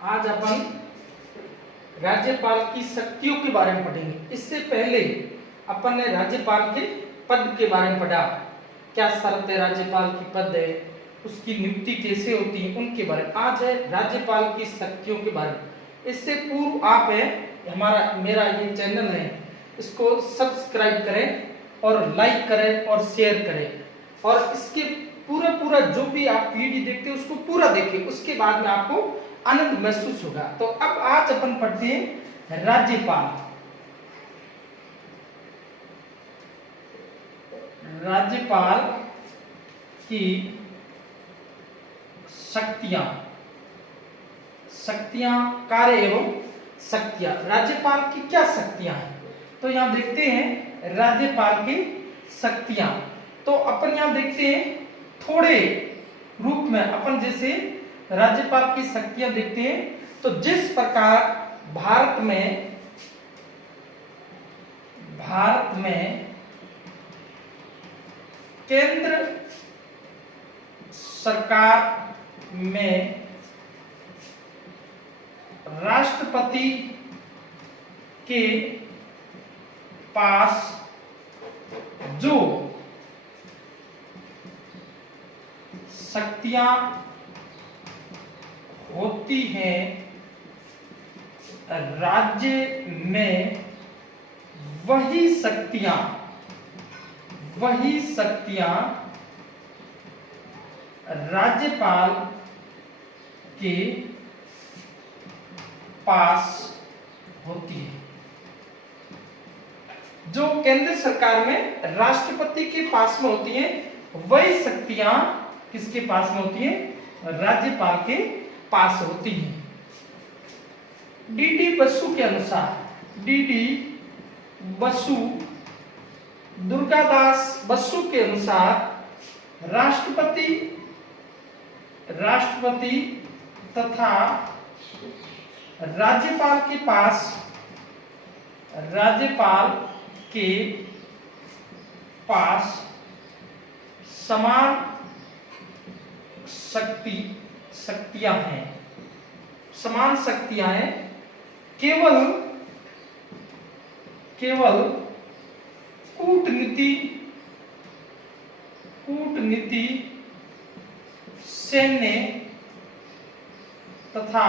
आज अपन राज्यपाल की शक्तियों के बारे में पढ़ेंगे। इससे पहले अपन ने राज्यपाल के पद के बारे में पढ़ा, क्या शर्त है राज्यपाल की पद है, उसकी नियुक्ति कैसे होती है, उनके बारे में। आज है राज्यपाल की शक्तियों के बारे में। इससे पूर्व आप है मेरा ये चैनल है, इसको सब्सक्राइब करें और लाइक करें और शेयर करें, और इसके पूरा जो भी आप वीडियो देखते हैं उसको पूरा देखें, उसके बाद में आपको आनंद महसूस होगा। तो अब आज अपन पढ़ते हैं राज्यपाल। राज्यपाल की शक्तियां कार्य एवं शक्तियां। राज्यपाल की क्या शक्तियां हैं, तो यहां देखते हैं राज्यपाल की शक्तियां। तो अपन यहां देखते हैं थोड़े रूप में, अपन जैसे राज्यपाल की शक्तियां देखते हैं। तो जिस प्रकार भारत में केंद्र सरकार में राष्ट्रपति के पास जो शक्तियां होती हैं, राज्य में वही शक्तियां राज्यपाल के पास होती है। जो केंद्र सरकार में राष्ट्रपति के पास में होती हैं, वही शक्तियां किसके पास में होती हैं? राज्यपाल के पास होती हैं। डी बसु के अनुसार, डी बसु, दुर्गादास बसु के अनुसार राष्ट्रपति तथा राज्यपाल के पास समान शक्तियां हैं। समान शक्तियां हैं। केवल कूटनीति, सैन्य तथा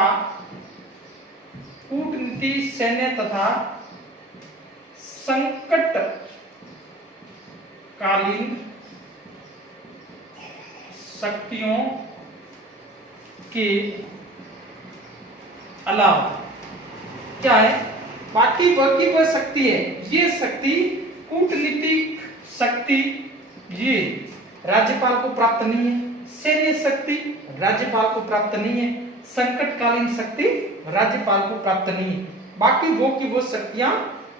संकटकालीन शक्तियों के अलावा क्या है? बाकी वह शक्ति है। ये शक्ति, कूटनीतिक शक्ति, ये राज्यपाल को प्राप्त नहीं है। सैन्य शक्ति राज्यपाल को प्राप्त नहीं है। संकटकालीन शक्ति राज्यपाल को प्राप्त नहीं है। बाकी वो शक्तियां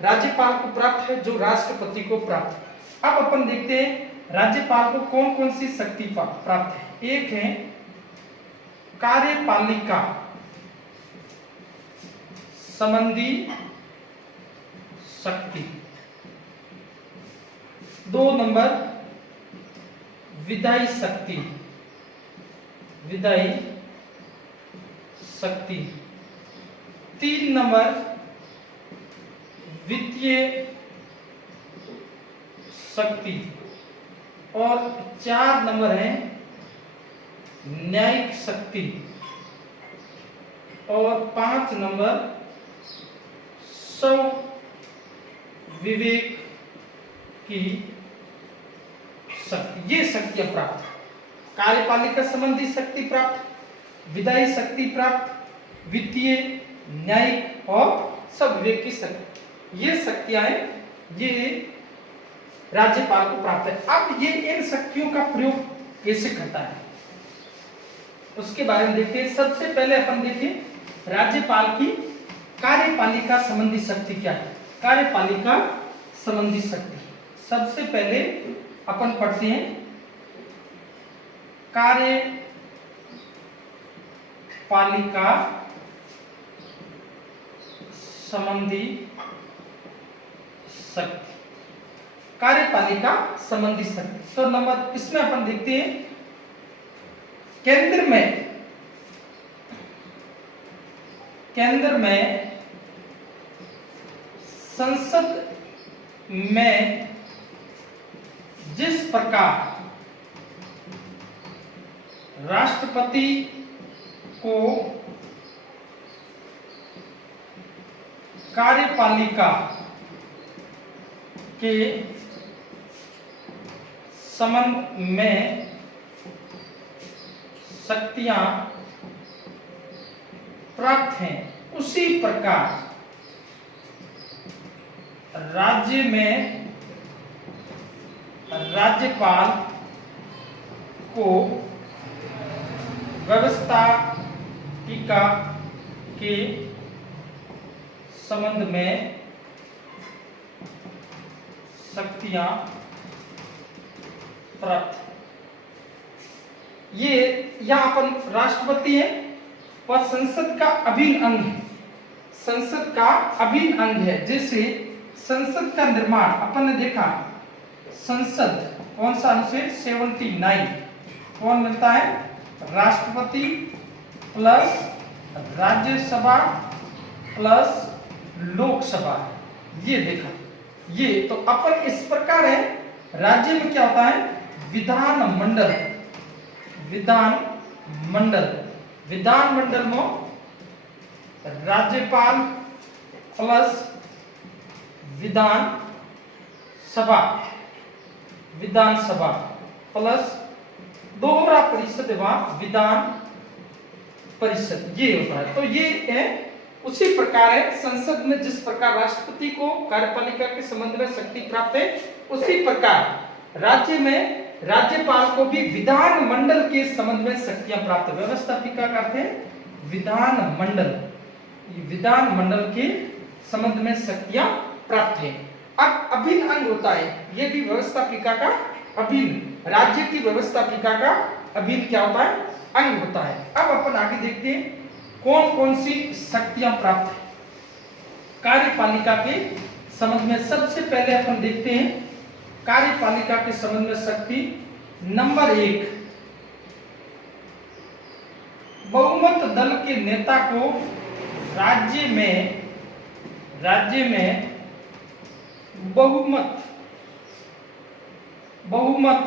राज्यपाल को प्राप्त है, जो राष्ट्रपति को प्राप्त है। अब अपन देखते हैं राज्यपाल को कौन कौन सी शक्ति प्राप्त है। एक है कार्यपालिका संबंधी शक्ति। 2 नंबर विधायी शक्ति। 3 नंबर वित्तीय शक्ति। और 4 नंबर है न्यायिक शक्ति। और 5 नंबर विवेक की शक्ति। ये शक्तियां प्राप्त, कार्यपालिका संबंधी शक्ति प्राप्त, विधायी शक्ति प्राप्त, वित्तीय, न्यायिक और विवेक की शक्ति। ये शक्तियां हैं, ये राज्यपाल को प्राप्त है। अब ये इन शक्तियों का प्रयोग कैसे करता है, उसके बारे में देखते हैं। सबसे पहले अपन देखें राज्यपाल की कार्यपालिका संबंधी शक्ति क्या है। कार्यपालिका संबंधी शक्ति, सबसे पहले अपन पढ़ते हैं कार्यपालिका संबंधी शक्ति। कार्यपालिका संबंधी शक्ति, तो नंबर इसमें अपन देखते हैं केंद्र में केंद्र में संसद में जिस प्रकार राष्ट्रपति को कार्यपालिका के संबंध में शक्तियां प्राप्त हैं, उसी प्रकार राज्य में राज्यपाल को व्यवस्थापिका के संबंध में शक्तियां प्राप्त। ये यहां पर राष्ट्रपति है और संसद का अभिन्न अंग है, संसद का अभिन्न अंग है। जैसे संसद का निर्माण अपन ने देखा, संसद कौन सा अनुच्छेद 79 कौन मिलता है, राष्ट्रपति प्लस राज्यसभा प्लस लोकसभा, ये देखा। ये तो अपन इस प्रकार है, राज्य में क्या होता है, विधान मंडल, विधान मंडल, विधान मंडल में राज्यपाल प्लस विधान सभा, विधानसभा प्लस दोहरा परिषद व विधान परिषद, ये होता है। तो ये है उसी प्रकार है, संसद में जिस प्रकार राष्ट्रपति को कार्यपालिका के संबंध में शक्ति प्राप्त है, उसी प्रकार राज्य में राज्यपाल को भी विधान मंडल के संबंध में शक्तियां प्राप्त। व्यवस्थापिका का अर्थ है विधान मंडल, विधान मंडल के संबंध में शक्तियां प्राप्त है। अब अभिन्न अंग होता है, ये भी व्यवस्थापिका का अभिन्न, राज्य की व्यवस्थापिका का अभिन्न क्या होता है, अंग होता है। अब अपन आगे देखते हैं कौन कौन सी शक्तियां प्राप्त है कार्यपालिका के संबंध में। सबसे पहले अपन देखते हैं कार्यपालिका के संबंध में शक्ति नंबर 1, बहुमत दल के नेता को राज्य में बहुमत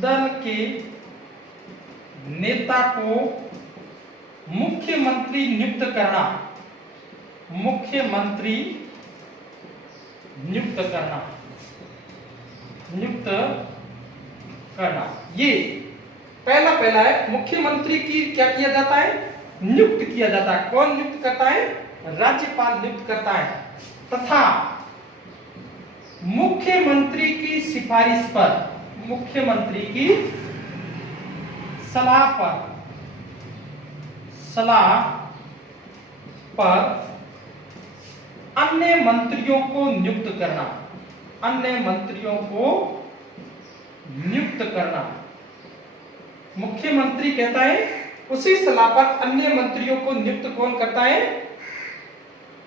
दल के नेता को मुख्यमंत्री नियुक्त करना, मुख्यमंत्री नियुक्त करना, ये पहला है। मुख्यमंत्री की क्या किया जाता है, नियुक्त किया जाता है। कौन नियुक्त करता है, राज्यपाल नियुक्त करता है। तथा मुख्यमंत्री की सिफारिश पर, मुख्यमंत्री की सलाह पर अन्य मंत्रियों को नियुक्त करना, अन्य मंत्रियों को नियुक्त करना। मुख्यमंत्री कहता है, उसी सलाह पर अन्य मंत्रियों को नियुक्त कौन करता है,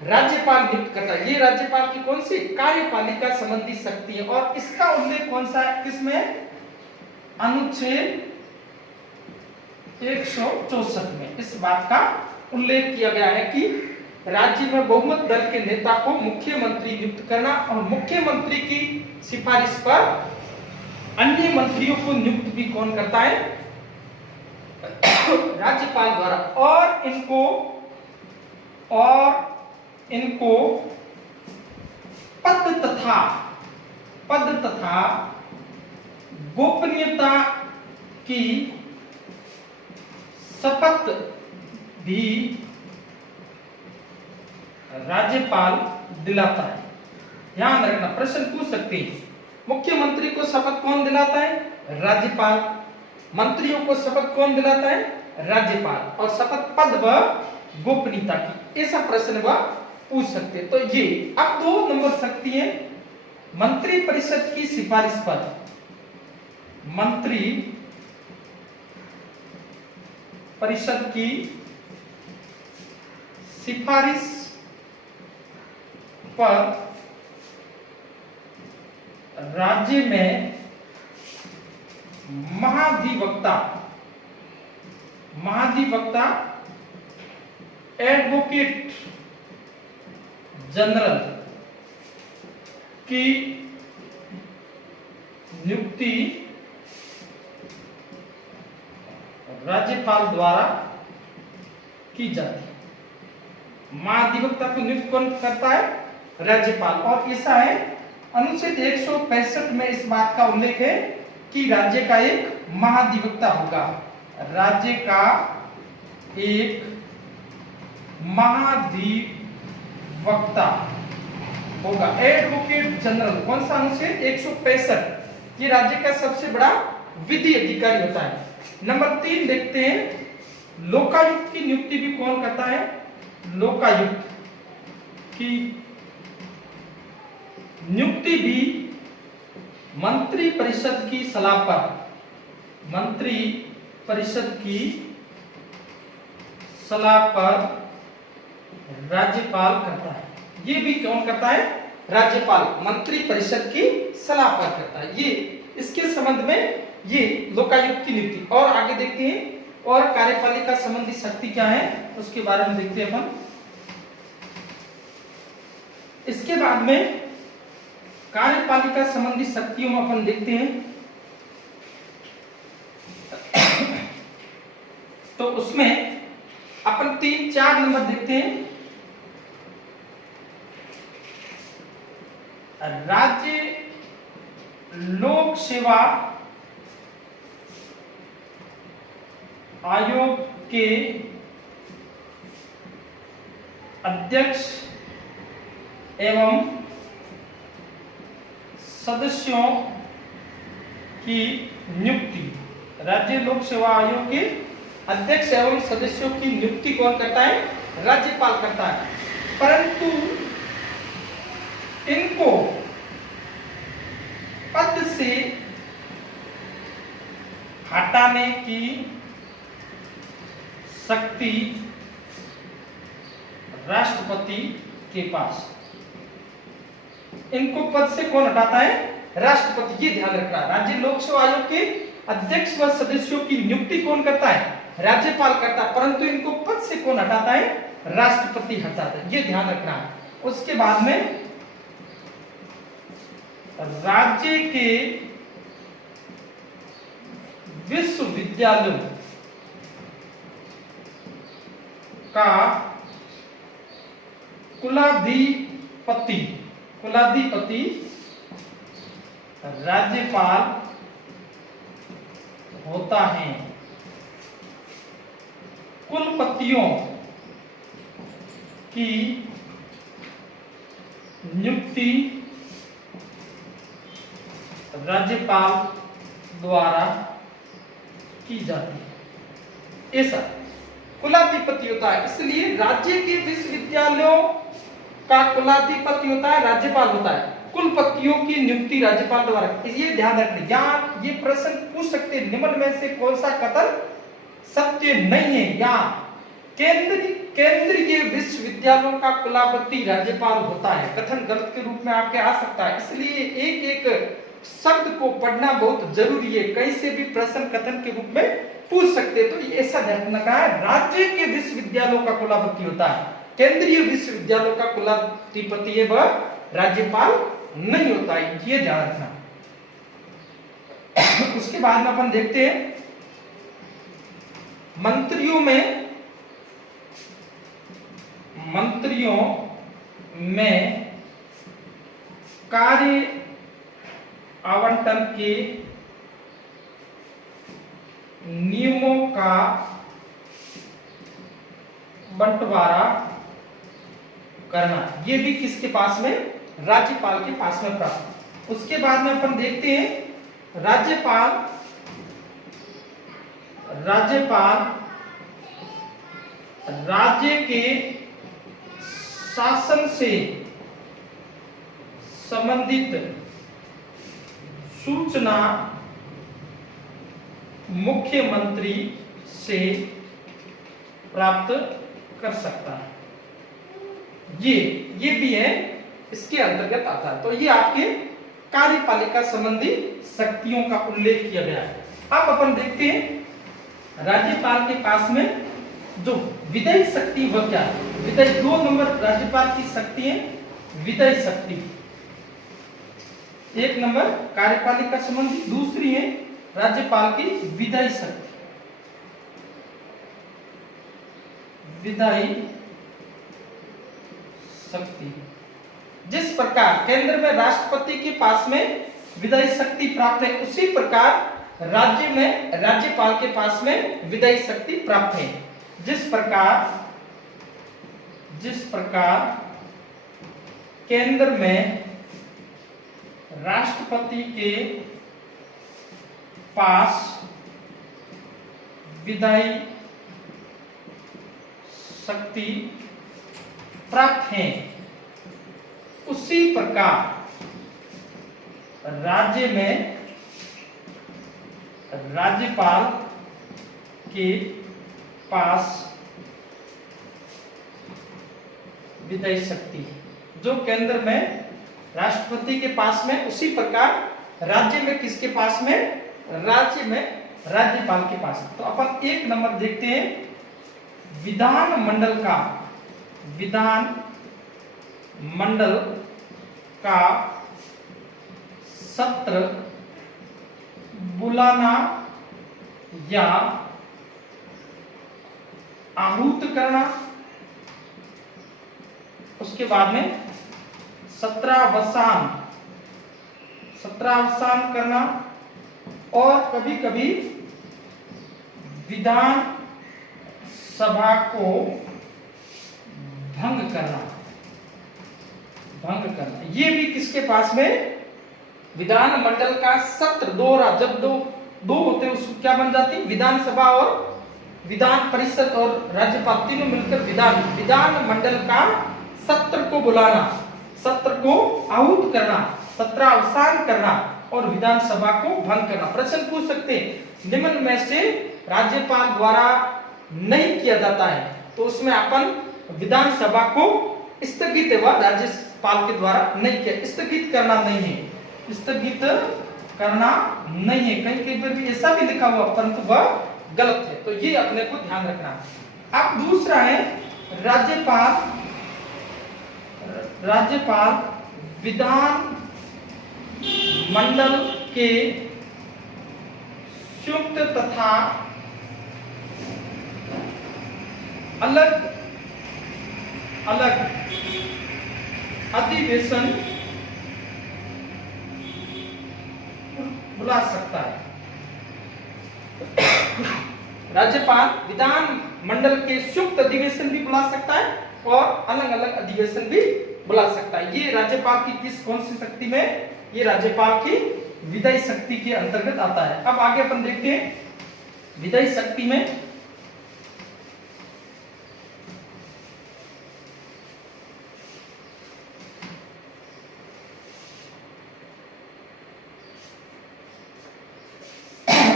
राज्यपाल नियुक्त करता है। ये राज्यपाल की कौन सी कार्यपालिका संबंधी शक्ति है। और इसका उल्लेख कौन सा है, किसमें, अनुच्छेद 164 में इस बात का उल्लेख किया गया है कि राज्य में बहुमत दल के नेता को मुख्यमंत्री नियुक्त करना और मुख्यमंत्री की सिफारिश पर अन्य मंत्रियों को नियुक्त भी कौन करता है, राज्यपाल द्वारा। और इनको पद तथा गोपनीयता की शपथ भी राज्यपाल दिलाता है। ध्यान रखना, प्रश्न पूछ सकते हैं, मुख्यमंत्री को शपथ कौन दिलाता है, राज्यपाल। मंत्रियों को शपथ कौन दिलाता है, राज्यपाल। और शपथ पद व गोपनीयता की, ऐसा प्रश्न वह पूछ सकते। तो ये अब 2 नंबर शक्ति है, मंत्री परिषद की सिफारिश पर, मंत्री परिषद की सिफारिश पर राज्य में महाधिवक्ता एडवोकेट जनरल की नियुक्ति राज्यपाल द्वारा की जाती है। महाधिवक्ता को नियुक्त कौन करता है? राज्यपाल। और ऐसा है अनुच्छेद 165 में इस बात का उल्लेख है कि राज्य का एक महाधिवक्ता होगा। राज्य का एक महाधिवक्ता होगा, एडवोकेट जनरल। कौन सा अनुच्छेद? 165। ये राज्य का सबसे बड़ा विधि अधिकारी होता है। नंबर 3 देखते हैं, लोकायुक्त की नियुक्ति भी कौन करता है? लोकायुक्त की नियुक्ति भी मंत्री परिषद की सलाह पर, मंत्री परिषद की सलाह पर राज्यपाल करता है। ये भी कौन करता है? राज्यपाल मंत्री परिषद की सलाह पर करता है। ये इसके संबंध में ये लोकायुक्त की नियुक्ति। और आगे देखते हैं और कार्यपालिका संबंधी शक्ति क्या है उसके बारे में देखते हैं अपन। इसके बाद में कार्यपालिका संबंधी शक्तियों में अपन देखते हैं तो उसमें अपन 3-4 नंबर देखते हैं। राज्य लोक सेवा आयोग के अध्यक्ष एवं सदस्यों की नियुक्ति, राज्य लोक सेवा आयोग के अध्यक्ष एवं सदस्यों की नियुक्ति कौन करता है? राज्यपाल करता है। परंतु इनको पद से हटाने की शक्ति राष्ट्रपति के पास। इनको पद से कौन हटाता है? राष्ट्रपति। ये ध्यान रखना। राज्य लोक सेवा आयोग के अध्यक्ष व सदस्यों की नियुक्ति कौन करता है? राज्यपाल करता है। परंतु इनको पद से कौन हटाता है? राष्ट्रपति हटाता है। ये ध्यान रखना। उसके बाद में राज्य के विश्वविद्यालयों का कुलाधिपति राज्यपाल होता है। कुलपतियों की नियुक्ति राज्यपाल द्वारा की जाती है। ऐसा कुलाधिपति होता है। इसलिए राज्य के विश्वविद्यालयों का कुलाधिपति होता है, राज्यपाल होता है। कुलपतियों की नियुक्ति राज्यपाल द्वारा। ये ध्यान रखना। यहाँ ये प्रश्न पूछ सकते हैं, निम्न में से कौन सा कथन सत्य नहीं है? या केंद्रीय विश्वविद्यालयों का कुलपति राज्यपाल होता है, कथन गलत के रूप में आपके आ सकता है। इसलिए एक एक शब्द को पढ़ना बहुत जरूरी है। कहीं से भी प्रश्न कथन के रूप में पूछ सकते हैं। तो ऐसा ध्यान रखना है, राज्य के विश्वविद्यालयों का कुलपति होता है, केंद्रीय विश्वविद्यालयों का कुलाधिपति है वह राज्यपाल नहीं होता है। ये ध्यान रखना। उसके बाद में अपन देखते हैं मंत्रियों में कार्य आवंटन के नियमों का बंटवारा करना। ये भी किसके पास में? राज्यपाल के पास में प्राप्त। उसके बाद में अपन देखते हैं राज्यपाल राज्य के शासन से संबंधित सूचना मुख्यमंत्री से प्राप्त कर सकता है। ये भी है, इसके अंतर्गत आता है। तो ये आपके कार्यपालिका संबंधी शक्तियों का उल्लेख किया गया है। अब अपन देखते हैं राज्यपाल के पास में जो विधायी शक्ति वह क्या है? विधायी 2 नंबर राज्यपाल की शक्ति है विधायी शक्ति, 1 नंबर कार्यपालिका संबंधी, दूसरी है राज्यपाल की विधायी शक्ति। विधायी शक्ति जिस प्रकार केंद्र में राष्ट्रपति के पास में विधायी शक्ति प्राप्त है, उसी प्रकार राज्य में राज्यपाल के पास में विधायी शक्ति प्राप्त है। जिस प्रकार केंद्र में राष्ट्रपति के पास विधायी शक्ति प्राप्त है, उसी प्रकार राज्य में राज्यपाल के पास विधायी शक्ति, जो केंद्र में राष्ट्रपति के पास में, उसी प्रकार राज्य में किसके पास में? राज्य में राज्यपाल के पास। तो अपन 1 नंबर देखते हैं, विधान मंडल का सत्र बुलाना या आहूत करना, उसके बाद में सत्रावसान करना, और कभी कभी विधान सभा को भंग करना, ये भी किसके पास में? विधान मंडल का सत्र दोहरा, जब दो होते हैं उसको क्या बन जाती? विधानसभा और विधान परिषद और राज्यपाल तीनों मिलकर विधान मंडल का सत्र को बुलाना, सत्र को आहूत करना, सत्रावसान करना और विधानसभा को भंग करना। प्रश्न पूछ सकते हैं निम्न में से राज्यपाल द्वारा नहीं किया जाता है, तो उसमें अपन विधानसभा को स्थगित व राज्यपाल के द्वारा नहीं किया, स्थगित करना नहीं है, कहीं कहीं पर भी ऐसा भी लिखा हुआ परंतु वह गलत है, तो ये अपने को ध्यान रखना। अब दूसरा है राज्यपाल विधान मंडल के संयुक्त तथा अलग अधिवेशन बुला सकता है। राज्यपाल विधान मंडल के संयुक्त अधिवेशन भी बुला सकता है और अलग अलग अधिवेशन भी बुला सकता है। ये राज्यपाल की कौन सी शक्ति में? ये राज्यपाल की विधायी शक्ति के अंतर्गत आता है। अब आगे अपन देखते हैं विधायी शक्ति में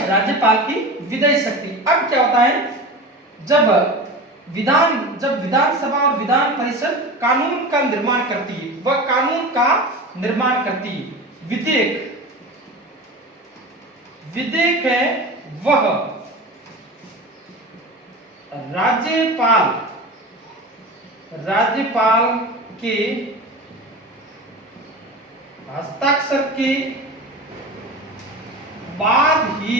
राज्यपाल की विधायी शक्ति। अब क्या होता है, जब विधानसभा और विधान परिषद कानून का निर्माण करती है, वह कानून का निर्माण करती है। विधेयक है वह राज्यपाल के हस्ताक्षर के बाद ही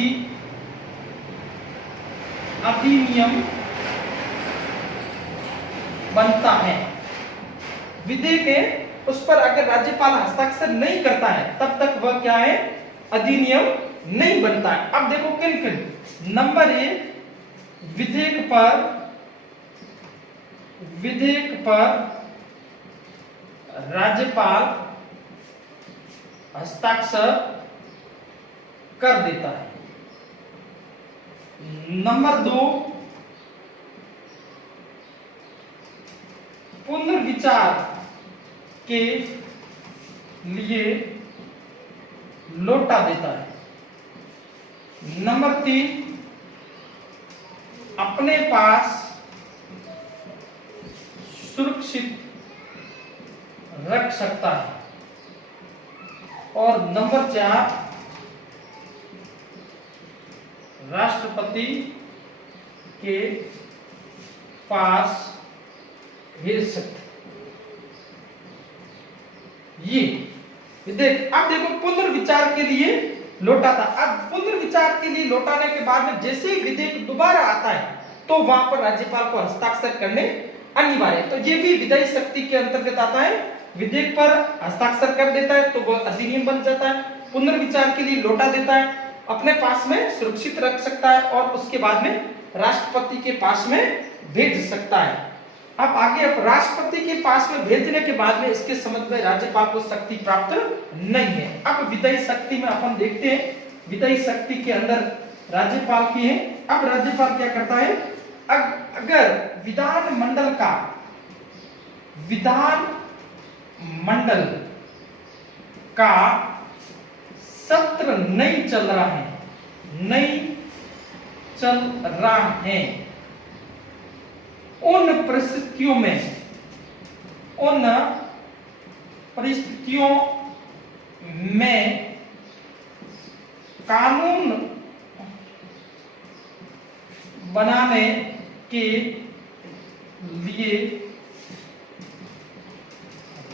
अधिनियम बनता है। विधेयक है उस पर अगर राज्यपाल हस्ताक्षर नहीं करता है तब तक वह क्या है? अधिनियम नहीं बनता है। अब देखो किन नंबर 1, विधेयक पर राज्यपाल हस्ताक्षर कर देता है। नंबर 2, पुनर्विचार के लिए लौटा देता है। नंबर 3, अपने पास सुरक्षित रख सकता है। और नंबर 4, राष्ट्रपति के पास भेज सकते। ये विधेयक अब देखो पुनर्विचार के लिए लौटा था। अब पुनर्विचार के लिए लौटाने के बाद में जैसे ही विधेयक दोबारा आता है तो वहां पर राज्यपाल को हस्ताक्षर करने अनिवार्य। तो ये भी विधायी शक्ति के अंतर्गत आता है। विधेयक पर हस्ताक्षर कर देता है तो वह अधिनियम बन जाता है। पुनर्विचार के लिए लौटा देता है, अपने पास में सुरक्षित रख सकता है और उसके बाद में राष्ट्रपति के पास में भेज सकता है। अब आगे राष्ट्रपति के पास में भेजने के बाद में इसके संबंध में राज्यपाल को शक्ति प्राप्त नहीं है। अब विधायी शक्ति में अपन देखते हैं, विधायी शक्ति के अंदर राज्यपाल की है। अब राज्यपाल क्या करता है, अगर विधानमंडल का सत्र नहीं चल रहा है, उन परिस्थितियों में कानून बनाने के लिए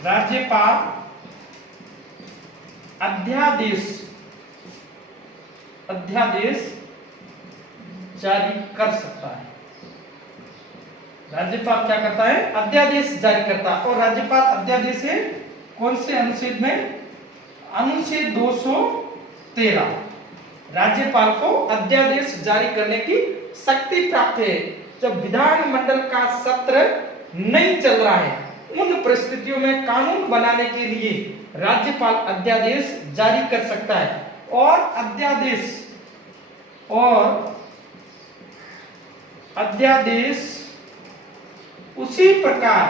राज्यपाल अध्यादेश जारी कर सकता है। राज्यपाल क्या करता है, अध्यादेश जारी करता है। और राज्यपाल अध्यादेश है कौन से अनुच्छेद में, अनुच्छेद 213। राज्यपाल को अध्यादेश जारी करने की शक्ति प्राप्त है। जब विधानमंडल का सत्र नहीं चल रहा है, उन परिस्थितियों में कानून बनाने के लिए राज्यपाल अध्यादेश जारी कर सकता है। और अध्यादेश उसी प्रकार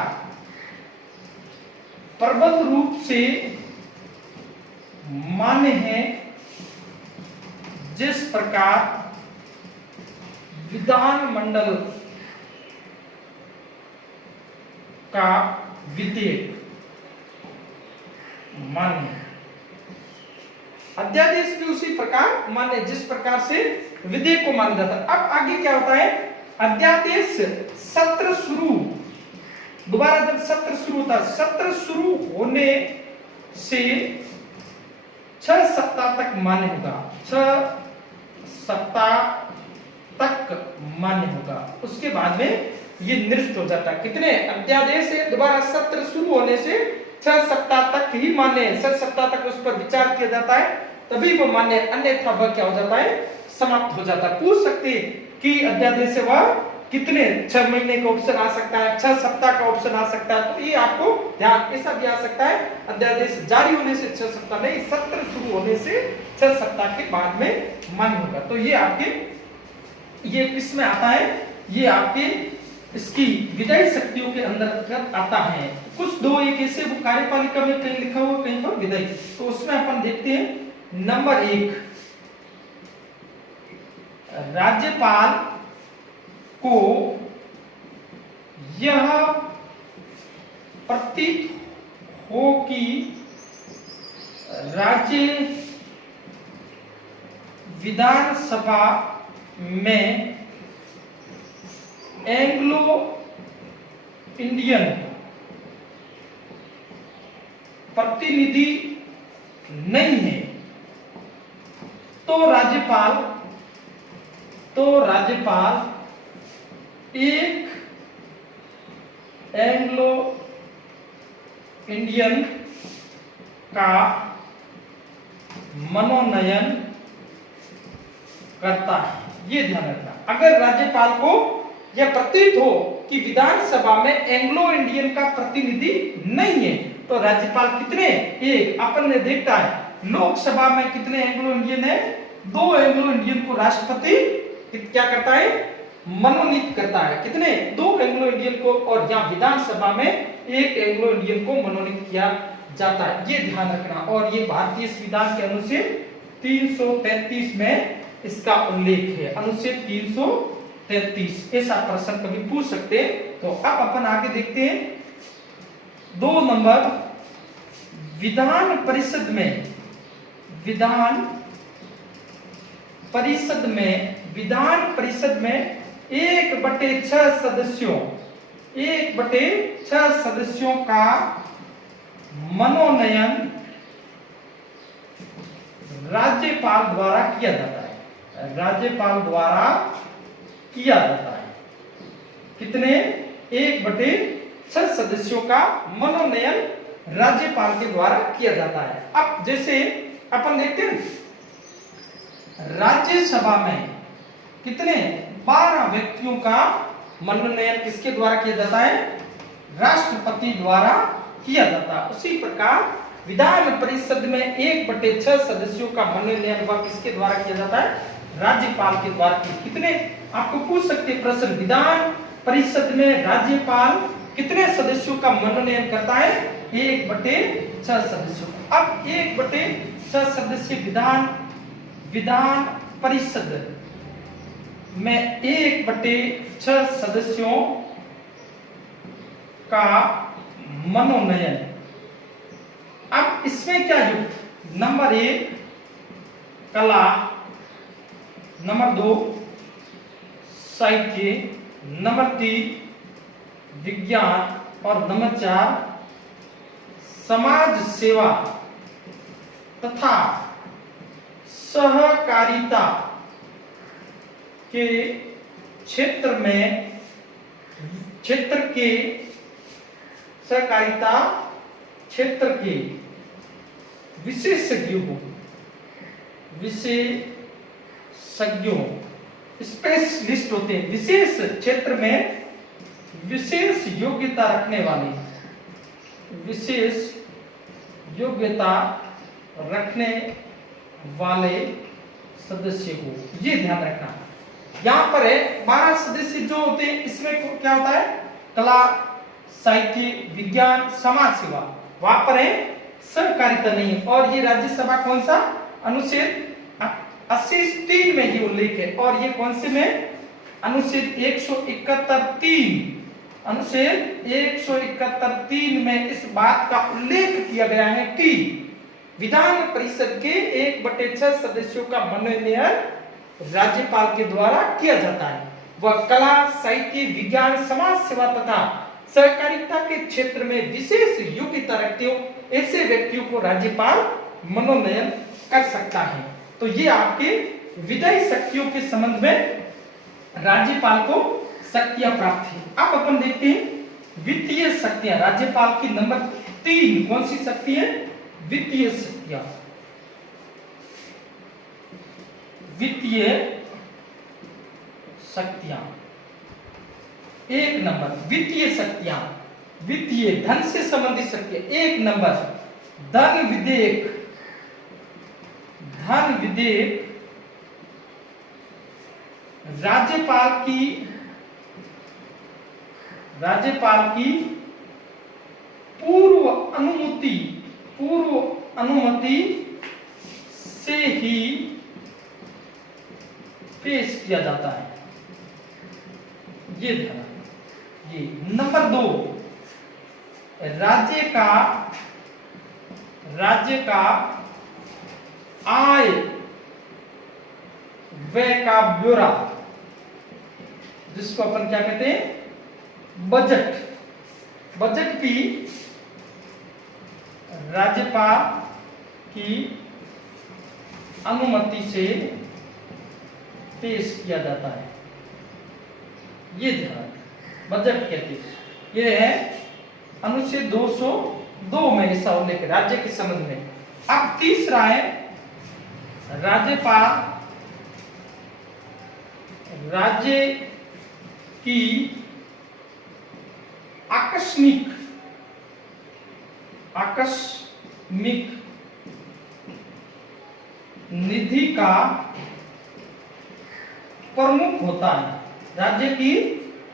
प्रबल रूप से मान्य है जिस प्रकार विधानमंडल का विधेयक मान्य है। अध्यादेश भी उसी प्रकार मान्य जिस प्रकार से विधेयक को माना जाता है। अब आगे क्या होता है, अध्यादेश सत्र शुरू, दोबारा जब सत्र शुरू होता है, सत्र शुरू होने से 6 सप्ताह तक मान्य होगा, 6 सप्ताह तक मान्य होगा। उसके बाद में ये निरस्त हो जाता है। कितने अध्यादेश है, दोबारा सत्र शुरू होने से 6 सप्ताह तक ही मान्य है। 6 सप्ताह तक उस पर विचार किया जाता है तभी वो मान्य है, अन्यथा वह क्या हो जाता है, समाप्त हो जाता है। पूछ सकते हैं कि अध्यादेश से वह कितने 6 महीने का ऑप्शन आ सकता है, 6 सप्ताह का ऑप्शन आ सकता है। तो ये आपको ध्यान ऐसा भी आ सकता है, अध्यादेश जारी होने से 6 सप्ताह नहीं, सत्र शुरू होने से 6 सप्ताह के बाद में मान्य होगा। तो ये आपके ये किसमें आता है, ये आपके इसकी विधायी शक्तियों के अंदर आता है। कुछ दो एक ऐसे वो कार्यपालिका में कहीं लिखा हुआ कहीं पर विधायी, तो उसमें अपन देखते हैं नंबर 1, राज्यपाल को यह प्रतीत हो कि राज्य विधानसभा में एंग्लो इंडियन प्रतिनिधि नहीं है, तो राज्यपाल एक एंग्लो इंडियन का मनोनयन करता है। ये ध्यान रखना, अगर राज्यपाल को यह प्रतीत हो कि विधानसभा में एंग्लो इंडियन का प्रतिनिधि नहीं है, तो राज्यपाल कितने, एक, अपन ने देखा है लोकसभा में कितने एंग्लो इंडियन है, 2 एंग्लो इंडियन को राष्ट्रपति क्या करता है, मनोनीत करता है। कितने, 2 एंग्लो इंडियन को, और यहाँ विधानसभा में 1 एंग्लो इंडियन को मनोनीत किया जाता है। ये ध्यान रखना। और ये भारतीय संविधान के अनुच्छेद 333 में इसका उल्लेख है, अनुच्छेद 333। ऐसा प्रश्न कभी पूछ सकते हैं। तो अब अपन आगे देखते हैं 2 नंबर, विधान परिषद में 1/6 सदस्यों 1/6 सदस्यों का मनोनयन राज्यपाल द्वारा किया जाता है। राज्यपाल द्वारा किया जाता है। कितने? 1/6 सदस्यों का मनोनयन राज्यपाल के द्वारा किया जाता है। अब जैसे अपन देखते हैं राज्यसभा में कितने 12 व्यक्तियों का मनोनयन किसके द्वारा किया जाता है? राष्ट्रपति द्वारा किया जाता है। उसी प्रकार विधान परिषद में 1/6 सदस्यों का मनोनयन वह किसके द्वारा किया जाता है? राज्यपाल के द्वारा। कितने? आपको पूछ सकते प्रश्न, विधान परिषद में राज्यपाल कितने सदस्यों का मनोनयन करता है? 1/6 सदस्यों। अब 1/6 सदस्य विधान परिषद में 1/6 सदस्यों का मनोनयन। अब इसमें क्या युक्त? नंबर 1 कला, नंबर 2 साहित्य, नंबर 3 विज्ञान और नंबर 4 समाज सेवा तथा सहकारिता के क्षेत्र के सहकारिता क्षेत्र के विशेषज्ञों स्पेशलिस्ट होते हैं। विशेष क्षेत्र में विशेष योग्यता रखने वाले, विशेष योग्यता रखने वाले सदस्य को, ये ध्यान रखना। यहां पर है 12 सदस्य जो होते हैं, इसमें क्या होता है? कला, साहित्य, विज्ञान, समाज सेवा। वहां पर है सहकारिता नहीं है। और ये राज्यसभा कौन सा? अनुच्छेद 80(3) में ये उल्लेख है। और ये कौन से में? अनुच्छेद 171(3). अनुच्छेद 171(3) में इस बात का उल्लेख किया गया है कि विधान परिषद के 1/6 सदस्यों का मनोनयन राज्यपाल के द्वारा किया जाता है। वह कला, साहित्य, विज्ञान, समाज सेवा तथा सहकारिता के क्षेत्र में विशेष योग्यता रखते हो ऐसे व्यक्तियों को राज्यपाल मनोनयन कर सकता है। तो ये आपके विधायी शक्तियों के संबंध में राज्यपाल को शक्तियां प्राप्त है। अब अपन देखते हैं वित्तीय शक्तियां। राज्यपाल की नंबर 3 कौन सी शक्ति है? वित्तीय शक्तियां। वित्तीय शक्तियां 1 नंबर वित्तीय शक्तियां, वित्तीय धन से संबंधित शक्तियां। 1 नंबर धन विधेयक। धन विधेयक राज्यपाल की पूर्व अनुमति से ही पेश किया जाता है। ये ध्यान। ये नंबर 2 राज्य का आय व्यय का ब्यौरा, जिसको अपन क्या कहते हैं? बजट। बजट भी राज्यपाल की अनुमति से पेश किया जाता है। ये ध्यान, बजट कहते हैं। ये है अनुच्छेद 202 में ऐसा उल्लेख राज्य के संबंध में। अब तीसरा है राज्य की आकस्मिक निधि का प्रमुख होता है। राज्य की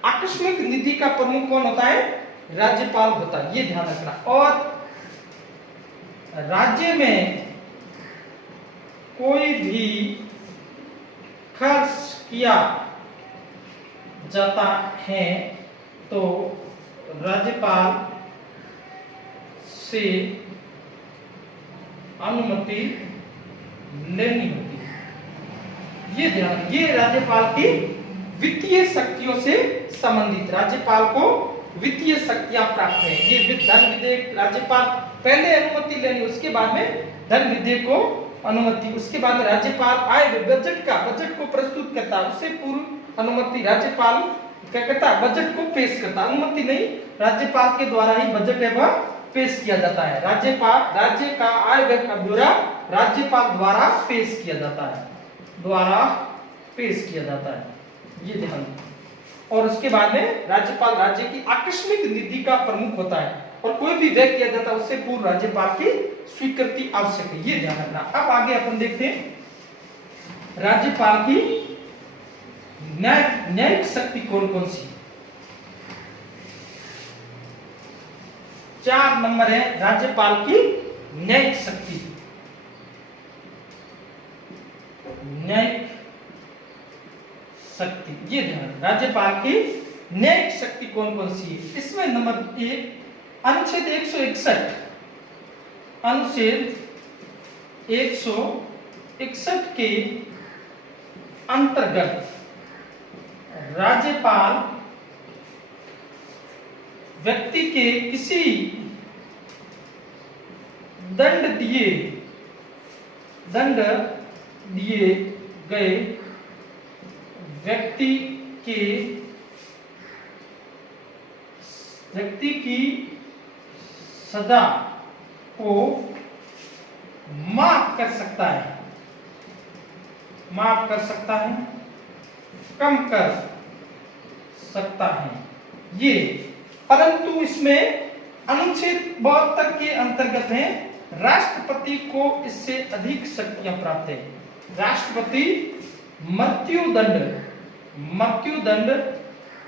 आकस्मिक निधि का प्रमुख कौन होता है? राज्यपाल होता है। ये ध्यान रखना। और राज्य में कोई भी खर्च किया जाता है तो राज्यपाल से अनुमति लेनी होती है। ये ध्यान, ये राज्यपाल की वित्तीय शक्तियों से संबंधित, राज्यपाल को वित्तीय शक्तियां प्राप्त है। ये धन विधेयक राज्यपाल पहले अनुमति लेनी, उसके बाद में धन विधेयक को अनुमति, उसके बाद में राज्यपाल आय बजट को प्रस्तुत करता है, उससे पूर्व अनुमति राज्यपाल क्या करता है, बजट को पेश करता है। अनुमति नहीं, राज्यपाल के द्वारा ही बजट है वह पेश किया जाता है। राज्य का आय व्यय का ब्यौरा राज्यपाल द्वारा पेश किया जाता है, ये ध्यान। और उसके बाद में राज्यपाल राज्य की आकस्मिक निधि का प्रमुख होता है और कोई भी व्यय किया जाता है उससे पूर्व राज्यपाल की स्वीकृति आवश्यक है, ये ध्यान रखना। अब आगे अपन देखते हैं राज्यपाल की न्यायिक शक्ति कौन कौन सी। 4 नंबर है राज्यपाल की न्यायिक शक्ति। न्यायिक शक्ति, ये ध्यान, राज्यपाल की न्यायिक शक्ति कौन कौन सी है। इसमें नंबर 1 अनुच्छेद 161, अनुच्छेद 161 के अंतर्गत राज्यपाल व्यक्ति के किसी दंड दिए गए व्यक्ति की सजा को माफ कर सकता है, कम कर सकता है, ये। परंतु इसमें अनुच्छेद 72 के अंतर्गत है, राष्ट्रपति को इससे अधिक शक्तियां प्राप्त है। राष्ट्रपति मृत्युदंड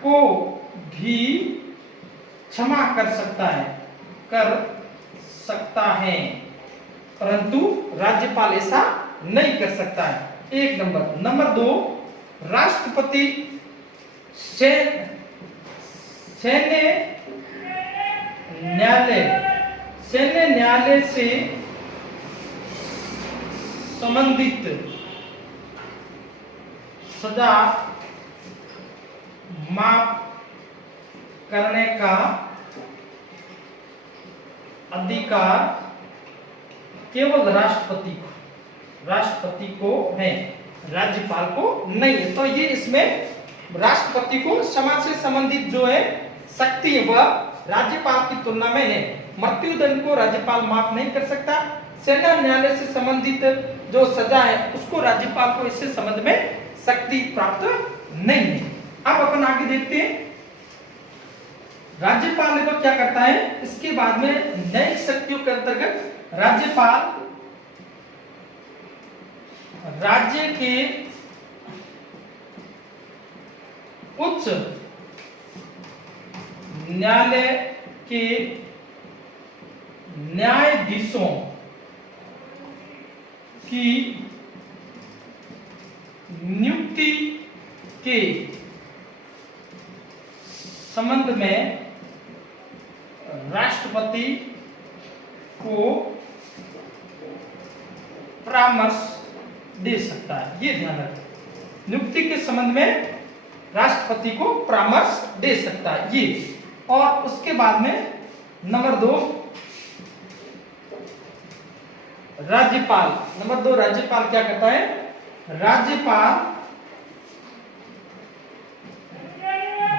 को भी क्षमा कर सकता है, परंतु राज्यपाल ऐसा नहीं कर सकता है। 1 नंबर। नंबर 2, राष्ट्रपति सैन्य न्यायालय से संबंधित सजा माफ करने का अधिकार केवल राष्ट्रपति को है, राज्यपाल को नहीं है। तो ये इसमें राष्ट्रपति को समाज से संबंधित जो है शक्ति है वह राज्यपाल की तुलना में है। मृत्युदंड को राज्यपाल माफ नहीं कर सकता, सेना न्यायालय से संबंधित जो सजा है उसको राज्यपाल को इससे संबंध में शक्ति प्राप्त नहीं है। अब अपन आगे देखते हैं राज्यपाल को क्या करता है। इसके बाद में न्यायिक शक्तियों के अंतर्गत राज्यपाल राज्य के उच्च न्यायालय के न्यायाधीशों की नियुक्ति के संबंध में राष्ट्रपति को परामर्श दे सकता है, ये ध्यान रखें। नियुक्ति के संबंध में राष्ट्रपति को परामर्श दे सकता है, ये। और उसके बाद में नंबर 2 राज्यपाल क्या करता है। राज्यपाल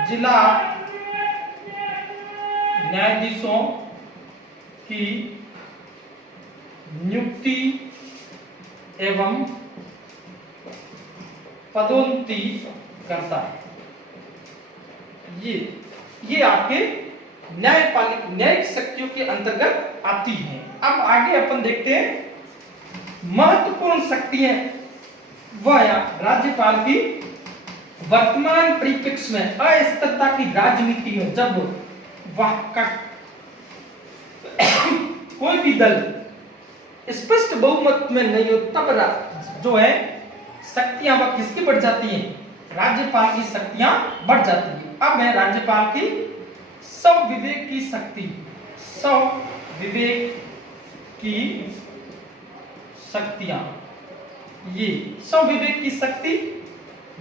जिला न्यायाधीशों की नियुक्ति एवं पदोन्नति करता है, ये आपके न्यायिक शक्तियों के अंतर्गत आती हैं। अब आगे अपन देखते हैं महत्वपूर्ण शक्तियां वह राज्यपाल की वर्तमान परिप्रेक्ष्य में अस्थिरता की राजनीति में जब वह का कोई भी दल स्पष्ट बहुमत में नहीं हो तब जो है शक्तियां वह किसकी बढ़ जाती हैं, राज्यपाल की शक्तियां बढ़ जाती है। अब है राज्यपाल की स्वविवेक की शक्ति। स्वविवेक की शक्तियां, ये स्वविवेक की शक्ति,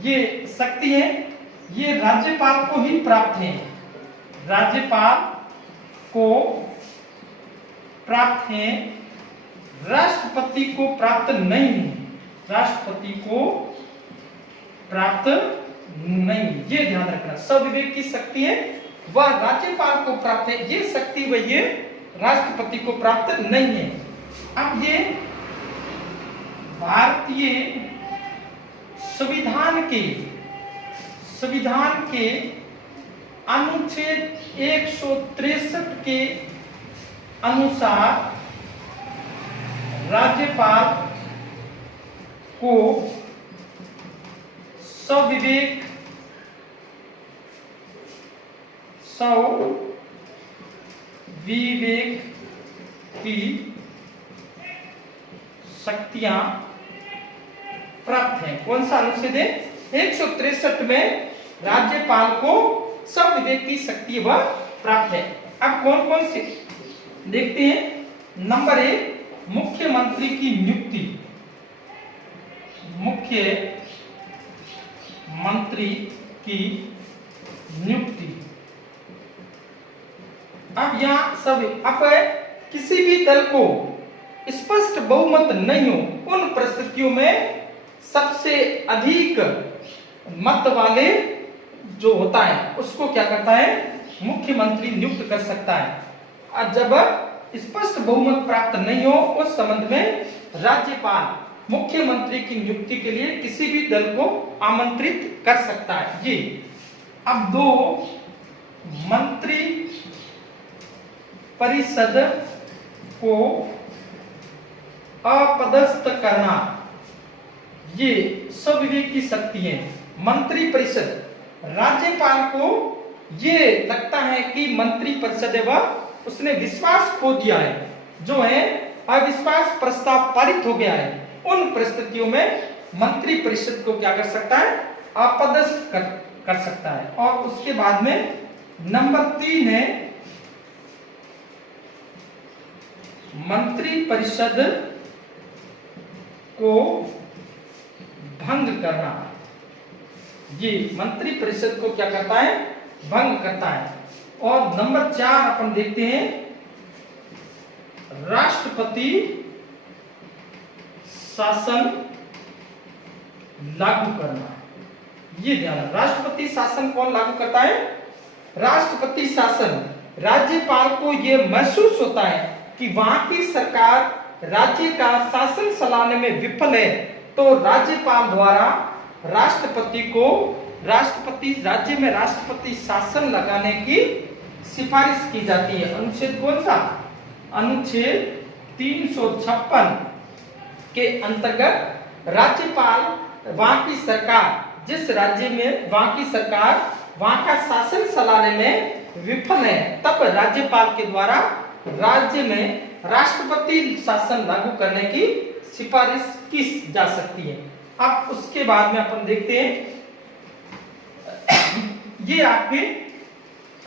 ये शक्ति है ये राज्यपाल को ही प्राप्त है, राज्यपाल को प्राप्त है, राष्ट्रपति को प्राप्त नहीं है, राष्ट्रपति को प्राप्त नहीं। ये ध्यान रखना, स्वविवेक की शक्ति है वह राज्यपाल को प्राप्त है, ये शक्ति वह ये राष्ट्रपति को प्राप्त नहीं है। अब ये भारतीय संविधान के अनुच्छेद 163 के अनुसार राज्यपाल को स्वविवेक की शक्तियां प्राप्त हैं। कौन सा अनुच्छेद है? 163 में राज्यपाल को स्वविवेक की शक्ति वह प्राप्त है। अब कौन कौन से देखते हैं। नंबर 1, मुख्यमंत्री की नियुक्ति, मुख्यमंत्री की नियुक्ति। अब यहाँ सब अब किसी भी दल को स्पष्ट बहुमत नहीं हो, उन परिस्थितियों में सबसे अधिक मत वाले जो होता है उसको क्या करता है, मुख्यमंत्री नियुक्त कर सकता है। और जब स्पष्ट बहुमत प्राप्त नहीं हो उस संबंध में राज्यपाल मुख्यमंत्री की नियुक्ति के लिए किसी भी दल को आमंत्रित कर सकता है। जी अब 2, मंत्री परिषद को अपदस्थ करना, ये स्वविवेक की शक्ति है। मंत्री परिषद, राज्यपाल को ये लगता है कि मंत्री परिषद वह उसने विश्वास खो दिया है, जो है अविश्वास प्रस्ताव पारित हो गया है, उन परिस्थितियों में मंत्री परिषद को क्या कर सकता है, अपदस्थ कर सकता है। और उसके बाद में नंबर 3 है मंत्री परिषद को भंग करना। ये मंत्री परिषद को क्या करता है, भंग करता है। और नंबर 4 अपन देखते हैं, राष्ट्रपति शासन लागू करना। ये ध्यान, राष्ट्रपति शासन कौन लागू करता है, राष्ट्रपति शासन। राज्यपाल को यह महसूस होता है कि वहां की सरकार राज्य का शासन चलाने में विफल है, तो राज्यपाल द्वारा राष्ट्रपति राज्य में राष्ट्रपति शासन लगाने की सिफारिश की जाती है। अनुच्छेद कौन सा, अनुच्छेद 356 के अंतर्गत राज्यपाल वहां की सरकार, जिस राज्य में वहां की सरकार वहां का शासन चलाने में विफल है, तब राज्यपाल के द्वारा राज्य में राष्ट्रपति शासन लागू करने की सिफारिश की जा सकती है। अब उसके बाद में अपन देखते हैं, ये आपके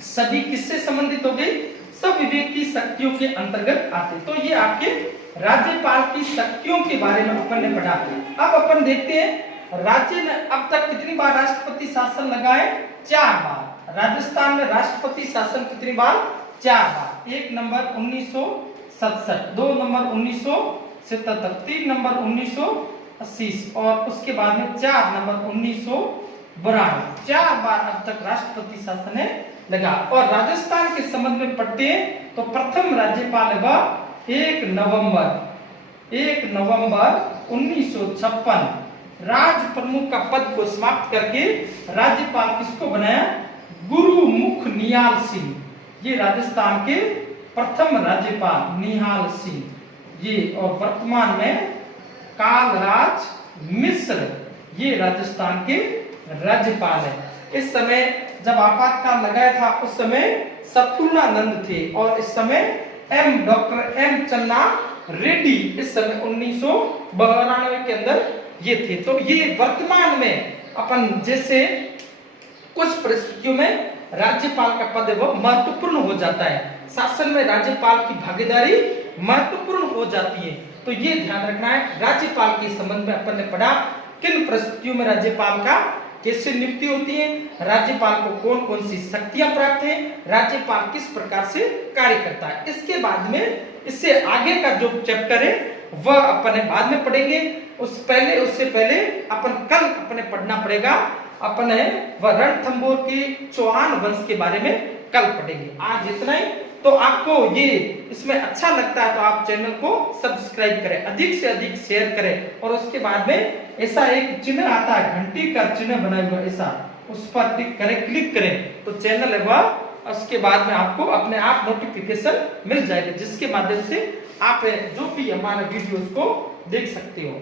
सभी किससे संबंधित हो गए, स्वविवेक की शक्तियों के अंतर्गत आते। तो ये आपके राज्यपाल की शक्तियों के बारे में अपन ने पढ़ा। अब अपन देखते हैं राज्य में अब तक कितनी बार राष्ट्रपति शासन लगा है, 4 बार। राजस्थान में राष्ट्रपति शासन कितनी बार, 4 बार। 1 नंबर 1967, 2 नंबर 1977, 3 नंबर 1980 और उसके बाद में 4 नंबर 1992। 4 बार अब तक राष्ट्रपति शासन है लगा। और राजस्थान के संबंध में पढ़ते हैं तो प्रथम राज्यपाल वह 1 नवंबर 1956 राज प्रमुख का पद को समाप्त करके राज्यपाल किसको बनाया, गुरुमुख निहाल सिंह। ये राजस्थान के प्रथम राज्यपाल निहाल सिंह, ये। और वर्तमान में कालराज मिश्र, ये राजस्थान के राज्यपाल है। इस समय जब आपातकाल लगाया था उस समय शत्रुघ्नानंद थे और इस समय डॉक्टर एम चन्ना रेड्डी इस समय 1992 के अंदर ये थे। तो ये वर्तमान में अपन जैसे कुछ परिस्थितियों में राज्यपाल का पद वो महत्वपूर्ण हो जाता है, शासन में राज्यपाल की भागीदारी महत्वपूर्ण हो जाती है। तो ये ध्यान रखना है। राज्यपाल के संबंध में अपन ने पढ़ा किन परिस्थितियों में राज्यपाल का कैसे नियुक्ति होती है, राज्यपाल को कौन कौन सी शक्तियां प्राप्त है, राज्यपाल किस प्रकार से कार्य करता है। इसके बाद में इससे आगे का जो चैप्टर है वह अपन बाद में पढ़ेंगे। उससे पहले अपन कल अपने पढ़ना पड़ेगा, अपन है वह रणथंभौर के चौहान वंश के बारे में कल पढ़ेंगे। आज इतना ही। तो आपको ये इसमें अच्छा लगता है तो आप चैनल को सब्सक्राइब करें, अधिक से अधिक शेयर करें, और उसके बाद में ऐसा एक चिन्ह आता है, घंटी का चिन्ह बना हुआ ऐसा, उस पर क्लिक करें तो चैनल है वह, उसके बाद में आपको अपने आप नोटिफिकेशन मिल जाएगा, जिसके माध्यम से आप जो भी हमारे वीडियोस को देख सकते हो।